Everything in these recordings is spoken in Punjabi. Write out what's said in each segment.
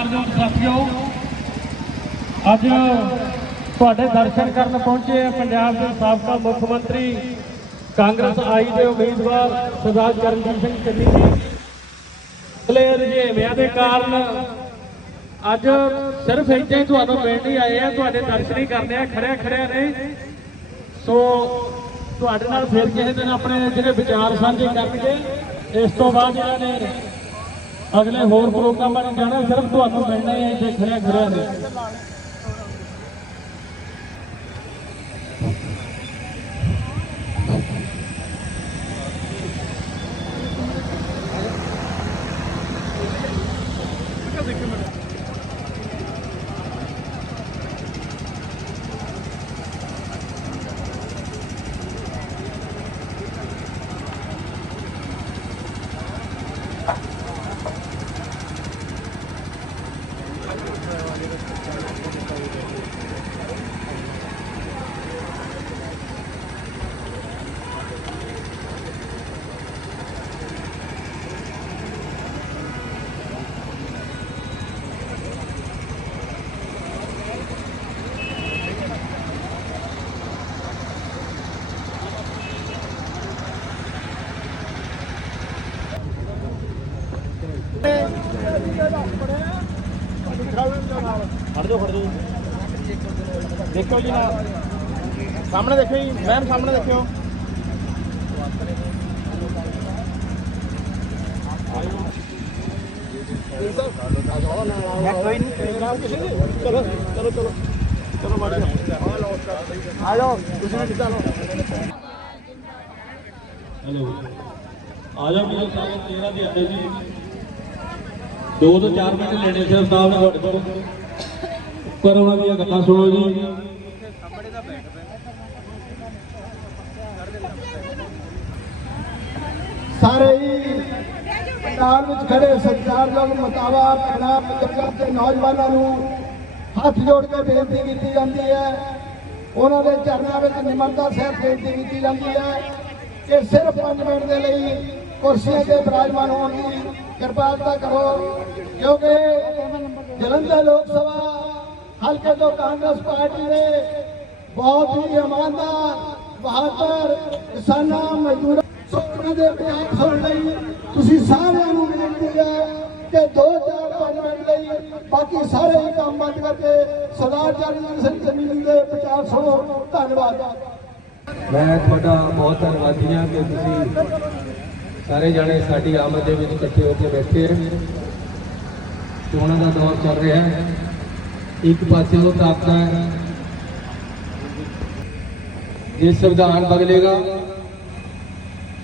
ਸਤਿਕਾਰਯੋਗ ਸਾਥੀਓ, ਅੱਜ ਤੁਹਾਡੇ ਦਰਸ਼ਨ ਕਰਨ ਪਹੁੰਚੇ ਆ ਪੰਜਾਬ ਦੇ ਸਾਬਕਾ ਮੁੱਖ ਮੰਤਰੀ, ਕਾਂਗਰਸ ਆਈ ਦੇ ਉਮੀਦਵਾਰ ਸਰਦਾਰ ਚਰਨਜੀਤ ਸਿੰਘ ਚੰਨੀ ਜੀ। ਅਗਲੇ ਰੁਝੇਵਿਆਂ ਦੇ ਕਾਰਨ ਅੱਜ ਸਿਰਫ ਇੱਥੇ ਹੀ ਤੁਹਾਨੂੰ ਮਿਲਣ ਹੀ ਆਏ ਆ, ਤੁਹਾਡੇ ਦਰਸ਼ਨ ਹੀ ਕਰਨੇ ਆ, ਖੜਿਆ ਖੜਿਆ ਨੇ ਸੋ ਤੁਹਾਡੇ ਨਾਲ ਫਿਰ ਕਿਸੇ ਦਿਨ ਆਪਣੇ ਜਿਹੜੇ ਵਿਚਾਰ ਸਾਂਝੇ ਕਰਨਗੇ, ਇਸ ਤੋਂ ਬਾਅਦ ਇਹਨਾਂ ਨੇ ਅਗਲੇ ਹੋਰ ਪ੍ਰੋਗਰਾਮਾਂ ਨੂੰ ਜਾਣਾ ਸਿਰਫ ਤੁਹਾਨੂੰ ਮਿਲਣਾ ਹੀ ਹੈ ਇੱਥੇ ਖੜਿਆ ਖੜਿਆ ਨੇ ਫੜ ਦਿਓ ਫੜ ਦਿਓ ਦੇਖੋ ਜੀ ਨਾ ਸਾਹਮਣੇ ਦੇਖੋ ਜੀ ਮੈਮ ਸਾਹਮਣੇ ਦੇਖਿਓ। ਕੋਈ ਨਹੀਂ ਚਲੋ ਚਲੋ ਚਲੋ ਚਲੋ। ਮਾਰ ਆ ਜਾਓ ਤੁਸੀਂ ਵੀ ਚਲੋ ਹੈਲੋ। ਆ ਜਾਓ ਮੇਰੇ ਸਾਰੇ 13 ਦੇ ਅੱਡੇ ਜੀ ਦੋ ਤੋਂ 4 ਮਿੰਟ ਲੈਣੇ ਸਿਰ ਸਾਹਿਬ ਨੇ ਤੁਹਾਡੇ ਕੋਲ। ਪਰ ਦੀਆਂ ਗੱਲਾਂ ਸੁਣੋ ਜੀ। ਸਾਰੇ ਹੀ ਪੰਡਾਲ ਵਿੱਚ ਖੜੇ ਸਤਿਕਾਰਯੋਗ ਮਤਾਵਾ ਪੰਜਾਬ ਪੰਜਾਬ ਦੇ ਨੌਜਵਾਨਾਂ ਨੂੰ ਹੱਥ ਜੋੜ ਕੇ ਬੇਨਤੀ ਕੀਤੀ ਜਾਂਦੀ ਹੈ। ਉਹਨਾਂ ਦੇ ਚਰਨਾਂ ਵਿੱਚ ਨਿਮਰਤਾ ਸਹਿਤ ਬੇਨਤੀ ਕੀਤੀ ਜਾਂਦੀ ਹੈ ਕਿ ਸਿਰਫ 5 ਮਿੰਟ ਦੇ ਲਈ ਕੁਰਸੀਆਂ ਤੇ ਬਿਰਾਜਮਾਨ ਹੋਣ ਦੀ ਕਿਰਪਾਲਤਾ ਕਰੋ, ਕਿਉਂਕਿ ਜਲੰਧਰ ਲੋਕ ਸਭਾ ਹਲਕੇ ਤੋਂ ਕਾਂਗਰਸ ਪਾਰਟੀ ਨੇ ਬਹੁਤ ਹੀ ਇਮਾਨਦਾਰ, ਬਹਾਦਰ, ਕਿਸਾਨਾਂ, ਮਜ਼ਦੂਰਾਂ ਸੁਪਨੇ ਦੇ ਬਿਆਨ ਸੁਣ ਲਈ। ਤੁਸੀਂ ਸਾਰਿਆਂ ਨੂੰ ਬੇਨਤੀ ਹੈ ਕਿ ਦੋ ਚਾਰ ਪੰਜ ਮਿੰਟ ਲਈ ਬਾਕੀ ਸਾਰੇ ਹੀ ਕੰਮ ਬੰਦ ਕਰਕੇ ਸਰਦਾਰ ਚਰਨਜੀਤ ਸਿੰਘ ਚੰਨੀ ਦੇ ਵਿਚਾਰ ਸੁਣੋ। ਧੰਨਵਾਦ। ਮੈਂ ਤੁਹਾਡਾ ਬਹੁਤ ਧੰਨਵਾਦੀ ਹਾਂ ਕਿ ਤੁਸੀਂ ਸਾਰੇ ਜਾਣੇ ਸਾਡੀ ਆਮਦ ਦੇ ਵਿੱਚ ਇਕੱਠੇ ਹੋ ਕੇ ਬੈਠੇ ਚੋਣਾਂ ਦਾ ਦੌਰ ਚੱਲ ਰਿਹਾ ਹੈ। ਇੱਕ ਪਾਸੇ ਉਹ ਤਾਕਤਾਂ ਹੈ ਜੇ ਸੰਵਿਧਾਨ ਬਦਲੇਗਾ,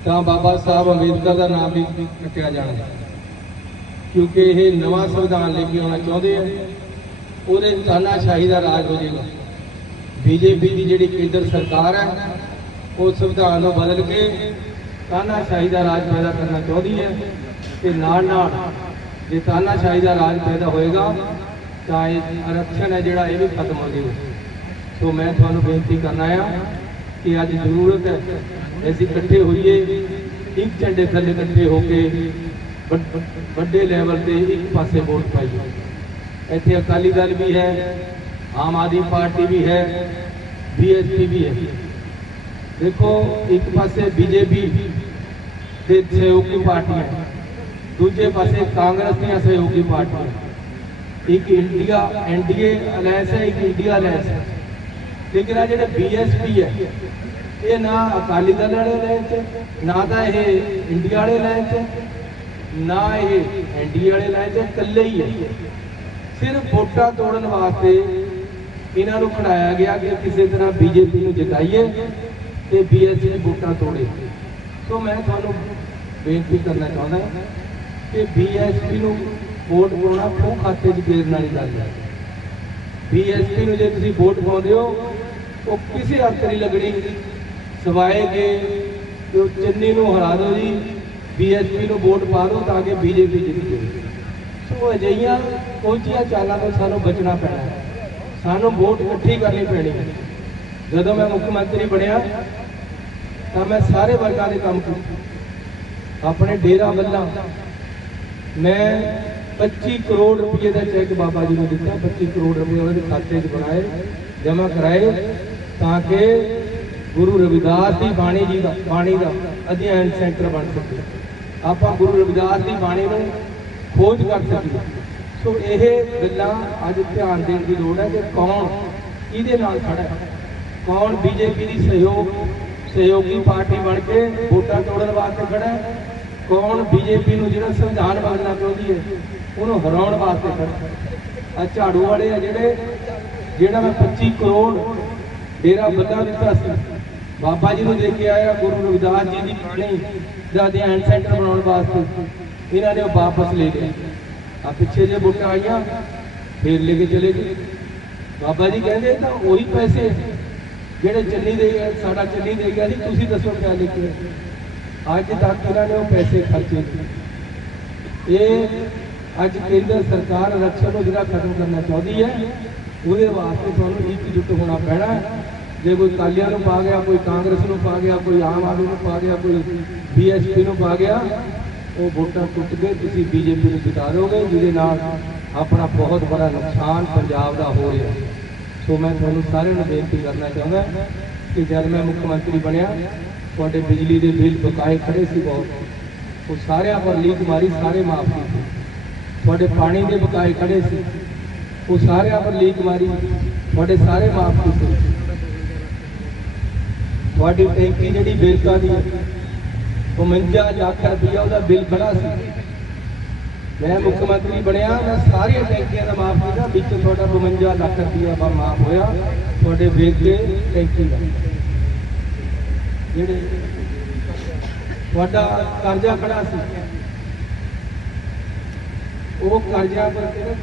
ਤਾਂ ਬਾਬਾ ਸਾਹਿਬ ਅੰਬੇਦਕਰ ਦਾ ਨਾਮ ਵੀ ਕੱਟਿਆ ਜਾਣਾ ਕਿਉਂਕਿ ਇਹ ਨਵਾਂ ਸੰਵਿਧਾਨ ਲੈ ਕੇ ਆਉਣਾ ਚਾਹੁੰਦੇ ਆ, ਉਹਦੇ ਤਾਨਾਸ਼ਾਹੀ ਦਾ ਰਾਜ ਹੋ ਜਾਏਗਾ। ਬੀਜੇਪੀ ਦੀ ਜਿਹੜੀ ਕੇਂਦਰ ਸਰਕਾਰ ਹੈ, ਉਹ ਸੰਵਿਧਾਨ ਨੂੰ ਬਦਲ ਕੇ ਤਾਨਾਸ਼ਾਹੀ ਦਾ ਰਾਜ ਪੈਦਾ ਕਰਨਾ ਚਾਹੁੰਦੀ ਹੈ ਤੇ ਨਾਲ ਨਾਲ ਜੇ ਤਾਨਾਸ਼ਾਹੀ ਦਾ ਰਾਜ ਪੈਦਾ ਹੋਏਗਾ, ਤਾਂ ਇਹ ਆਰਕਸ਼ਣ ਹੈ ਜਿਹੜਾ ਇਹ ਵੀ ਖਤਮ ਹੋ ਜਾਏਗਾ। ਸੋ ਮੈਂ ਤੁਹਾਨੂੰ ਬੇਨਤੀ ਕਰਨਾ ਆ ਕਿ ਅੱਜ ਜ਼ਰੂਰਤ ਹੈ ਅਸੀਂ ਇਕੱਠੇ ਹੋਈਏ, ਇੱਕ ਝੰਡੇ ਥੱਲੇ ਇਕੱਠੇ ਹੋ ਕੇ ਵੱਡ- ਵੱਡੇ ਲੈਵਲ ਤੇ ਇੱਕ ਪਾਸੇ ਵੋਟ ਪਾਈਏ। ਇੱਥੇ ਅਕਾਲੀ ਦਲ ਵੀ ਹੈ, ਆਮ ਆਦਮੀ ਪਾਰਟੀ ਵੀ ਹੈ ਬੀਐਸਪੀ ਵੀ ਹੈ। ਦੇਖੋ, ਇੱਕ ਪਾਸੇ ਬੀਜੇਪੀ ਦੇ ਸਹਿਯੋਗੀ ਪਾਰਟੀਆਂ, ਦੂਜੇ ਪਾਸੇ ਕਾਂਗਰਸ ਦੀਆਂ ਸਹਿਯੋਗੀ ਪਾਰਟੀਆਂ। ਇੱਕ ਇੰਡੀਆ ਐਨਡੀਏ ਅਲਾਈਅੰਸ ਹੈ, ਇੱਕ ਇੰਡੀਆ ਅਲਾਈਅੰਸ ਹੈ। ਲੇਕਿਨ ਆ ਜਿਹੜੇ ਬੀਐਸਪੀ ਹੈ, ਇਹ ਨਾ ਅਕਾਲੀ ਦਲ ਵਾਲੇ ਲੈਣ ਹੈ ਨਾ ਤਾਂ ਇਹ ਇੰਡੀਆ ਵਾਲੇ ਲੈਣ ਹੈ ਨਾ ਇਹ ਐਨਡੀਏ ਵਾਲੇ ਲੈਣ ਹੈ ਇਕੱਲੇ ਹੀ ਹੈ। ਸਿਰਫ ਵੋਟਾਂ ਤੋੜਨ ਵਾਸਤੇ ਇਹਨਾਂ ਨੂੰ ਖੜਾਇਆ ਗਿਆ ਕਿ ਕਿਸੇ ਤਰ੍ਹਾਂ ਬੀਜੇਪੀ ਨੂੰ ਜਿਤਾਈਏ ਤੇ ਬੀਐਸਪੀ ਦੀ ਵੋਟਾਂ ਤੋੜੇ। ਸੋ ਮੈਂ ਤੁਹਾਨੂੰ ਬੇਨਤੀ ਕਰਨਾ ਚਾਹੁੰਦਾ ਕਿ ਬੀਐਸਪੀ ਨੂੰ ਵੋਟ ਪਾਉਣਾ ਖੂਹ ਖਾਤੇ 'ਚ ਗੇਰਨ ਵਾਲੀ ਗੱਲ ਹੈ ਬੀਐਸਪੀ ਨੂੰ ਜੇ ਤੁਸੀਂ ਵੋਟ ਪਾਉਂਦੇ ਹੋ ਉਹ ਕਿਸੇ ਹੱਥ ਨਹੀਂ ਲੱਗਣੀ। ਸਵਾਏ ਕਿ ਕਿ ਉਹ ਚੰਨੀ ਨੂੰ ਹਰਾ ਦਿਓ ਜੀ, ਬੀਐਸਪੀ ਨੂੰ ਵੋਟ ਪਾ ਦਿਓ ਤਾਂ ਕਿ ਬੀਜੇਪੀ ਜਿੱਤ ਜਾਵੇ। ਸੋ ਅਜਿਹੀਆਂ ਪਹੁੰਚੀਆਂ ਚਾਲਾਂ ਤੋਂ ਸਾਨੂੰ ਬਚਣਾ ਪੈਣਾ ਸਾਨੂੰ ਵੋਟ ਇਕੱਠੀ ਕਰਨੀ ਪੈਣੀ ਹੈ। ਜਦੋਂ ਮੈਂ ਮੁੱਖ ਮੰਤਰੀ ਬਣਿਆ, ਤਾਂ ਮੈਂ ਸਾਰੇ ਵਰਗਾਂ ਦੇ ਕੰਮ ਕੀਤੇ। ਆਪਣੇ ਡੇਰਾ ਵੱਲਾਂ ਮੈਂ 25 ਕਰੋੜ ਰੁਪਏ ਦਾ ਚੈੱਕ ਬਾਬਾ ਜੀ ਨੂੰ ਦਿੱਤਾ। 25 ਕਰੋੜ ਰੁਪਏ ਉਹਨਾਂ ਦੇ ਖਾਤੇ 'ਚ ਬਣਾਏ, ਜਮ੍ਹਾਂ ਕਰਾਏ। ਤਾਂ ਕਿ ਗੁਰੂ ਰਵਿਦਾਸ ਦੀ ਬਾਣੀ ਜੀ ਦਾ ਬਾਣੀ ਦਾ ਅਧਿਐਨ ਸੈਂਟਰ ਬਣ ਸਕੇ। ਆਪਾਂ ਗੁਰੂ ਰਵਿਦਾਸ ਦੀ ਬਾਣੀ ਨੂੰ ਖੋਜ ਕਰ ਸਕੀਏ। ਸੋ ਇਹ ਗੱਲਾਂ ਅੱਜ ਧਿਆਨ ਦੇਣ ਦੀ ਲੋੜ ਹੈ ਕਿ ਕੌਣ ਕਿਹਦੇ ਨਾਲ ਖੜਾ ਹੈ। ਕੌਣ ਬੀਜੇਪੀ ਦੀ ਸਹਿਯੋਗ ਸਹਿਯੋਗੀ ਪਾਰਟੀ ਬਣ ਕੇ ਵੋਟਾਂ ਤੋੜਨ ਵਾਸਤੇ ਖੜਾ ਹੈ। ਕੌਣ ਬੀਜੇਪੀ ਨੂੰ ਜਿਹੜਾ ਸੰਵਿਧਾਨ ਬਦਲਣਾ ਚਾਹੁੰਦੀ ਹੈ, ਉਹਨੂੰ ਹਰਾਉਣ ਵਾਸਤੇ ਖੜਾ ਹੈ। ਆ ਝਾੜੂ ਵਾਲੇ ਆ ਜਿਹੜੇ ਜਿਹੜਾ ਮੈਂ 25 ਕਰੋੜ ਡੇਰਾ ਬੰਦਾ ਦਿੱਤਾ ਸੀ ਬਾਬਾ ਜੀ ਨੂੰ ਦੇ ਕੇ ਆਇਆ, ਗੁਰੂ ਰਵਿਦਾਸ ਜੀ ਦੀ ਬਾਣੀ ਦਾ ਅਧਿਐਨ ਸੈਂਟਰ ਬਣਾਉਣ ਵਾਸਤੇ। ਇਹਨਾਂ ਨੇ ਉਹ ਵਾਪਸ ਲੈ ਲਿਆ ਆ ਪਿੱਛੇ ਜੇ ਵੋਟਾਂ ਆਈਆਂ, ਫੇਰ ਲੈ ਕੇ ਚਲੇ ਗਏ। ਬਾਬਾ ਜੀ ਕਹਿੰਦੇ ਤਾਂ ਉਹੀ ਪੈਸੇ ਜਿਹੜੇ ਚੱਲੀ ਦੇ ਗਏ ਸਾਡਾ ਚੱਲੀ ਦੇ ਗਿਆ ਸੀ, ਤੁਸੀਂ ਦੱਸੋ ਕਿਆ ਲਿਖਿਆ ਅੱਜ ਤੱਕ ਇਹਨਾਂ ਨੇ ਉਹ ਪੈਸੇ ਖਰਚੇ ਇਹ ਅੱਜ ਕੇਂਦਰ ਸਰਕਾਰ ਆਰਕਸ਼ਣ ਨੂੰ ਜਿਹੜਾ ਖਤਮ ਕਰਨਾ ਚਾਹੁੰਦੀ ਹੈ, ਉਹਦੇ ਵਾਸਤੇ ਤੁਹਾਨੂੰ ਇਕਜੁੱਟ ਹੋਣਾ ਪੈਣਾ ਹੈ। ਜੇ ਕੋਈ ਕਾਲੀਆਂ ਨੂੰ ਪਾ ਗਿਆ, ਕੋਈ ਕਾਂਗਰਸ ਨੂੰ ਪਾ ਗਿਆ, ਕੋਈ ਆਮ ਆਦਮੀ ਨੂੰ ਪਾ ਗਿਆ, ਕੋਈ ਬੀਐਸਪੀ ਨੂੰ ਪਾ ਗਿਆ, ਉਹ ਵੋਟਾਂ ਟੁੱਟ ਗਏ ਤੁਸੀਂ ਬੀਜੇਪੀ ਨੂੰ ਜਿਤਾ ਦੋਗੇ ਜਿਹਦੇ ਨਾਲ ਆਪਣਾ ਬਹੁਤ ਬੜਾ ਨੁਕਸਾਨ ਪੰਜਾਬ ਦਾ ਹੋ ਰਿਹਾ ਸੋ ਮੈਂ ਤੁਹਾਨੂੰ ਸਾਰਿਆਂ ਨੂੰ ਬੇਨਤੀ ਕਰਨਾ ਚਾਹੁੰਦਾ ਕਿ ਜਦ ਮੈਂ ਮੁੱਖ ਮੰਤਰੀ ਬਣਿਆ, ਤੁਹਾਡੇ ਬਿਜਲੀ ਦੇ ਬਿੱਲ ਬਕਾਏ ਖੜੇ ਸੀ ਬਹੁਤ। ਉਹ ਸਾਰਿਆਂ ਪਰ ਲੀਕ ਮਾਰੀ, ਸਾਰੇ ਮਾਫ ਕੀਤੇ। ਤੁਹਾਡੇ ਪਾਣੀ ਦੇ ਬਕਾਏ ਖੜੇ ਸੀ। ਉਹ ਸਾਰਿਆਂ ਪਰ ਲੀਕ ਮਾਰੀ, ਤੁਹਾਡੇ ਸਾਰੇ ਮਾਫ ਕੀਤੇ। ਤੁਹਾਡੀ ਟੈਂਕੀ ਜਿਹੜੀ ਬੇਲਕਾ ਦੀ 52 ਲੱਖ ਰੁਪਇਆ ਉਹਦਾ ਬਿੱਲ ਖੜਾ ਸੀ। ਮੈਂ ਮੁੱਖ ਮੰਤਰੀ ਬਣਿਆ, ਮੈਂ ਸਾਰੀਆਂ ਟੈਂਕੀਆਂ ਦਾ ਮਾਫ ਕੀਤਾ, ਵਿੱਚ ਤੁਹਾਡਾ 52 ਲੱਖ ਰੁਪਇਆ ਬਾ ਮਾਫ ਹੋਇਆ, ਤੁਹਾਡੇ ਵੇਚ ਦੇ ਟੈਂਕੀ ਦਾ। ਜਿਹੜੇ ਤੁਹਾਡਾ ਕਰਜ਼ਾ ਖੜਾ ਸੀ, ਉਹ ਕਰਜ਼ਾ ਪਰ ਕਿਹੜਾ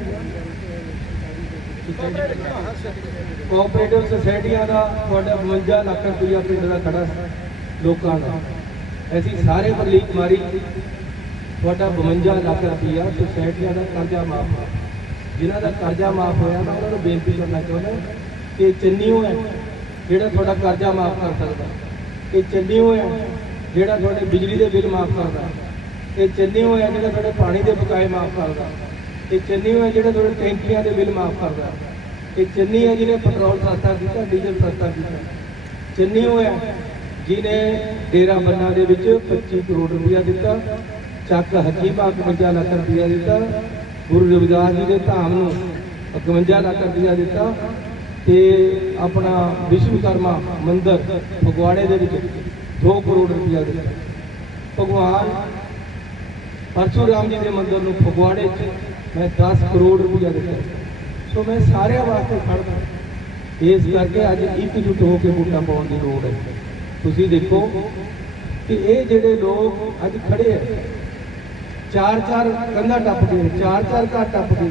ਕੋਆਪਰੇਟਿਵ ਸੁਸਾਇਟੀਆਂ ਦਾ ਤੁਹਾਡਾ 52 ਲੱਖ ਰੁਪਇਆ ਪਿੰਡ ਦਾ ਖੜਾ ਲੋਕਾਂ ਦਾ। ਅਸੀਂ ਸਾਰੇ ਪਰ ਮਾਰੀ, ਤੁਹਾਡਾ 52 ਲੱਖ ਰੁਪਇਆ ਸੁਸਾਇਟੀਆਂ ਦਾ ਕਰਜ਼ਾ ਮਾਫ ਹੋਇਆ। ਜਿਨ੍ਹਾਂ ਦਾ ਕਰਜ਼ਾ ਮਾਫ ਹੋਇਆ, ਮੈਂ ਉਹਨਾਂ ਨੂੰ ਬੇਨਤੀ ਕਰਨਾ ਚਾਹੁੰਦਾ ਕਿ ਚੰਨੀਓ ਹੈ, ਜਿਹੜਾ ਤੁਹਾਡਾ ਕਰਜ਼ਾ ਮਾਫ ਕਰ ਸਕਦਾ। ਕਿ ਚੰਨੀਓ ਹੈ, ਜਿਹੜਾ ਤੁਹਾਡੇ ਬਿਜਲੀ ਦੇ ਬਿੱਲ ਮਾਫ ਕਰਦਾ। ਕਿ ਚੰਨੀਓ ਹੈ, ਜਿਹੜਾ ਤੁਹਾਡੇ ਪਾਣੀ ਦੇ ਬਕਾਏ ਮਾਫ ਕਰਦਾ। ਇਹ ਚੰਨੀ ਹੈ ਜਿਹੜਾ ਤੁਹਾਡੇ ਟੈਂਕੀਆਂ ਦੇ ਬਿੱਲ ਮਾਫ ਕਰਦਾ ਇਹ ਚੰਨੀ ਹੈ ਜਿਹਨੇ ਪੈਟਰੋਲ ਸਸਤਾ ਕੀਤਾ, ਡੀਜ਼ਲ ਸਸਤਾ ਕੀਤਾ। ਚੰਨੀ ਉਹ ਹੈ ਜਿਹਨੇ ਡੇਰਾ ਬੰਨਾ ਦੇ ਵਿੱਚ 25 ਕਰੋੜ ਰੁਪਇਆ ਦਿੱਤਾ, ਚੱਕ ਹਕੀਮਾ 51 ਲੱਖ ਰੁਪਇਆ ਦਿੱਤਾ, ਗੁਰੂ ਰਵਿਦਾਸ ਜੀ ਦੇ ਧਾਮ ਨੂੰ 51 ਲੱਖ ਰੁਪਇਆ ਦਿੱਤਾ ਤੇ ਆਪਣਾ ਵਿਸ਼ਵਕਰਮਾ ਮੰਦਿਰ ਫਗਵਾੜੇ ਦੇ ਵਿੱਚ 2 ਕਰੋੜ ਰੁਪਇਆ ਦਿੱਤਾ। ਭਗਵਾਨ ਪਰਸ਼ੂਰਾਮ ਜੀ ਦੇ ਮੰਦਿਰ ਨੂੰ ਫਗਵਾੜੇ 'ਚ ਮੈਂ 10 ਕਰੋੜ ਰੁਪਇਆ ਦਿੱਤਾ। ਸੋ ਮੈਂ ਸਾਰਿਆਂ ਵਾਸਤੇ ਖੜਦਾ ਇਸ ਕਰਕੇ ਅੱਜ ਇਕਜੁੱਟ ਹੋ ਕੇ ਵੋਟਾਂ ਪਾਉਣ ਦੀ ਲੋੜ ਹੈ। ਤੁਸੀਂ ਦੇਖੋ ਕਿ ਇਹ ਜਿਹੜੇ ਲੋਕ ਅੱਜ ਖੜੇ ਆ, ਚਾਰ ਚਾਰ ਕੰਧਾਂ ਟੱਪ ਕੇ ਚਾਰ ਚਾਰ ਘਰ ਟੱਪ ਕੇ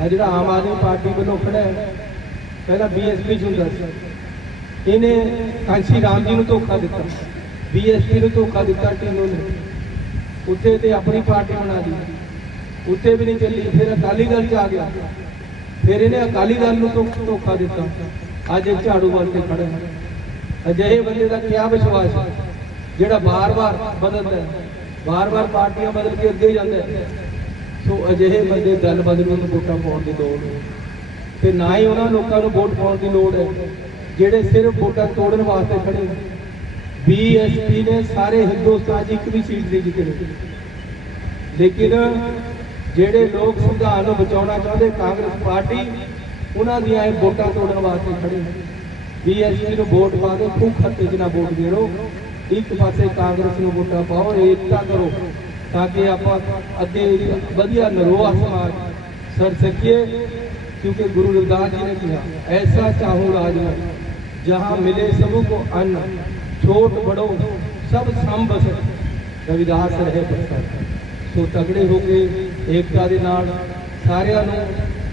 ਆ ਜਿਹੜਾ ਆਮ ਆਦਮੀ ਪਾਰਟੀ ਵੱਲੋਂ ਖੜਾ ਹੈ, ਪਹਿਲਾਂ ਬੀਐਸਪੀ ਚ ਹੁੰਦਾ ਸੀ ਇਹਨੇ ਕਾਂਸੀ ਰਾਮ ਜੀ ਨੂੰ ਧੋਖਾ ਦਿੱਤਾ। ਬੀਐਸਪੀ ਨੂੰ ਧੋਖਾ ਦਿੱਤਾ ਟੀਨੂ ਨੇ। ਉੱਥੇ ਤੇ ਆਪਣੀ ਪਾਰਟੀ ਬਣਾ ਲਈ। ਉੱਥੇ ਵੀ ਨਹੀਂ ਚੱਲੀ, ਫਿਰ ਅਕਾਲੀ ਦਲ ਚ ਆ ਗਿਆ। ਫਿਰ ਇਹਨੇ ਅਕਾਲੀ ਦਲ ਨੂੰ ਧੋਖਾ ਦਿੱਤਾ। ਅੱਜ ਇਹ ਝਾੜੂ ਵੱਲ ਤੇ ਖੜਾ ਹੈ। ਅਜਿਹੇ ਬੰਦੇ ਦਾ ਕਿਆ ਵਿਸ਼ਵਾਸ ਜਿਹੜਾ ਬਾਰ-ਬਾਰ ਬਦਲਦਾ ਹੈ। ਬਾਰ-ਬਾਰ ਪਾਰਟੀਆਂ ਬਦਲ ਕੇ ਅੱਗੇ ਜਾਂਦਾ ਹੈ। ਸੋ ਅਜਿਹੇ ਬੰਦੇ ਦਲ ਬਦਲਣ ਨੂੰ ਵੋਟਾਂ ਪਾਉਣ ਦੀ ਲੋੜ ਹੈ ਤੇ ਨਾ ਹੀ ਉਹਨਾਂ ਲੋਕਾਂ ਨੂੰ ਵੋਟ ਪਾਉਣ ਦੀ ਲੋੜ ਹੈ। ਜਿਹੜੇ ਸਿਰਫ ਵੋਟਾਂ ਤੋੜਨ ਵਾਸਤੇ ਖੜੇ ਨੇ। ਬੀਐਸਪੀ ਨੇ ਸਾਰੇ ਹਿੰਦੁਸਤਾਨ 'ਚ ਇੱਕ ਵੀ ਸੀਟ ਨਹੀਂ ਜਿੱਤੀ ਲੇਕਿਨ ਜਿਹੜੇ ਲੋਕ ਸੰਵਿਧਾਨ ਨੂੰ ਬਚਾਉਣਾ ਚਾਹੁੰਦੇ, ਕਾਂਗਰਸ ਪਾਰਟੀ, ਉਹਨਾਂ ਦੀਆਂ ਇਹ ਵੋਟਾਂ ਤੋੜਨ ਵਾਸਤੇ ਖੜੇ ਨੇ। ਬੀਐਸਪੀ ਨੂੰ ਵੋਟ ਪਾ ਕੇ ਭੁੱਖ ਖੱਤੇ 'ਚ ਨਾ ਵੋਟ ਦੇਣੋ ਇੱਕ ਪਾਸੇ ਕਾਂਗਰਸ ਨੂੰ ਵੋਟਾਂ ਪਾਓ ਏਕਤਾ ਕਰੋ, ਤਾਂ ਕਿ ਆਪਾਂ ਅੱਗੇ ਵਧੀਆ ਨਰੋਆ ਸਮਾਜ ਸਰ ਸਕੀਏ, ਕਿਉਂਕਿ ਗੁਰੂ ਰਵਿਦਾਸ ਜੀ ਨੇ ਕਿਹਾ, ਐਸਾ ਚਾਹੋ ਰਾਜ ਮੈਂ ਜਹਾਂ ਮਿਲੇ ਸਭੂ ਕੋ ਅੰਨ, ਛੋਟ ਬੜੋ ਸਭ ਸੰਭਸ ਰਵਿਦਾਸ ਰਹੇ ਬਸਰ ਸੋ ਤਗੜੇ ਹੋ ਕੇ ਏਕਤਾ ਦੇ ਨਾਲ ਸਾਰਿਆਂ ਨੂੰ